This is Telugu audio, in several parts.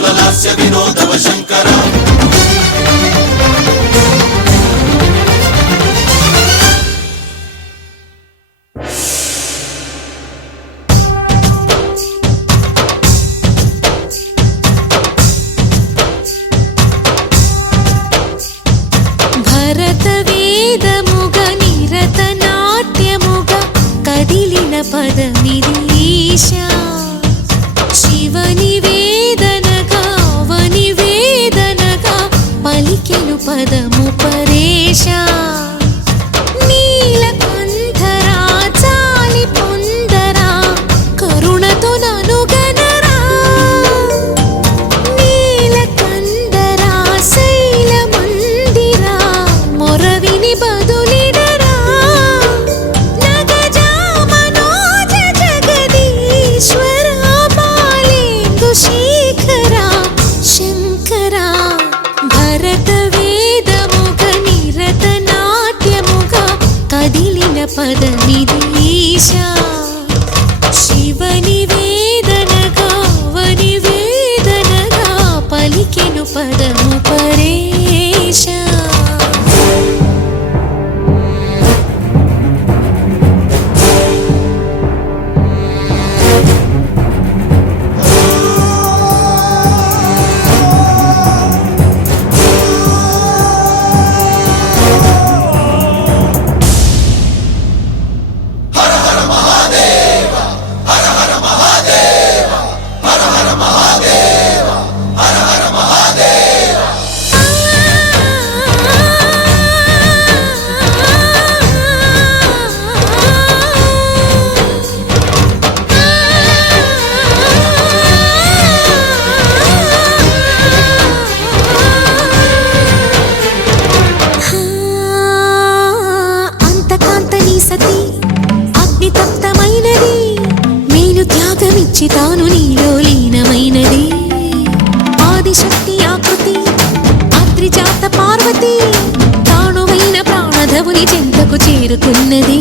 హాస్యరసుల లాస్య వినోదవ శంకర పదమిది ఈశా శివని వేదనగా వని వేదనగా పలికెను పదము పరేశా నీలకంఠరా చాలి పొందరా కరుణతో ననుగనరా నీలకందరా శైల మందిరా మొరవిని బదులిడరా శేఖరా శంకరా భరత వేదముగ నిరత నాట్యముగా కదిలిన పదమిది ఈశా శివని వేదనగా వని వేదనగా పలికెను పదము పరేశా తాను నీలో లీనమైనది ఆదిశక్తి ఆకృతి అద్రిజాత పార్వతి తానువైన ప్రాణధవుని చెంతకు చేరుకున్నది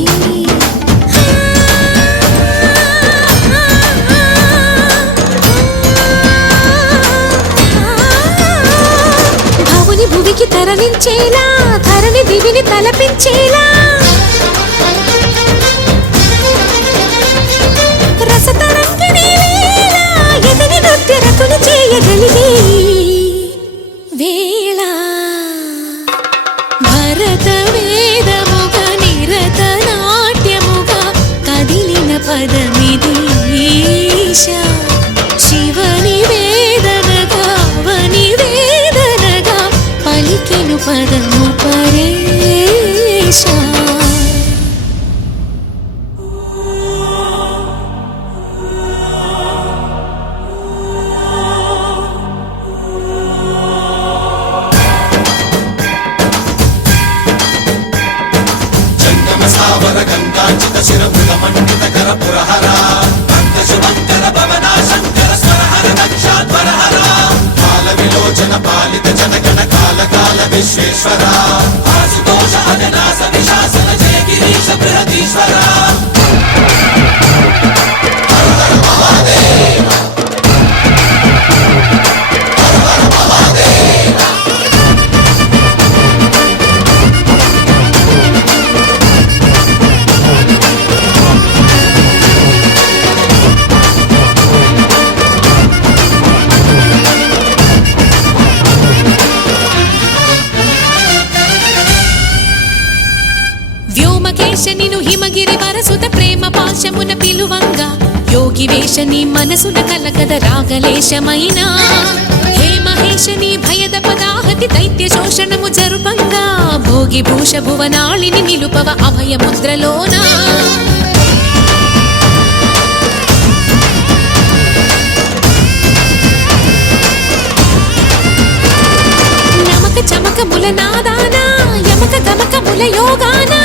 భవుని భువికి తరలించేలా ధరణి దివిని తలపించేలా రతులు చేయగలిగే వేళ భరత వేదముగ నిరత నాట్యముగా కదిలిన పదమిది ఈశా శివని వేదనగా వని వేదనగా పలికెను పదము పరేశా గంగాచిత శిరముల మండిత కర పురహర భక్త శుభంకర భవనా శంకర స్వరహర దక్షాధ్వరహర కాల విలోచన పాలిత జనగణ కాల కాల విశ్వేశ్వర ఆశుతోష అజనాస విశాసన జయ గిరీశ బృహదీశ్వర హర హర మహాదేవ హర హర మహాదేవ నిను హిమగిరి వరసుత ప్రేమ పాశమున పిలువంగా యోగి వేషని మనసున కలకద రాగలేశమైనా హే మహేశని భయద పదాహతి దైత్య శోషణము జరుపంగా భోగి భూష భువనాళిని నిలుపవ అభయ ముద్రలోనా నమక చమక ముల నాదానా యమక గమక ముల యోగానా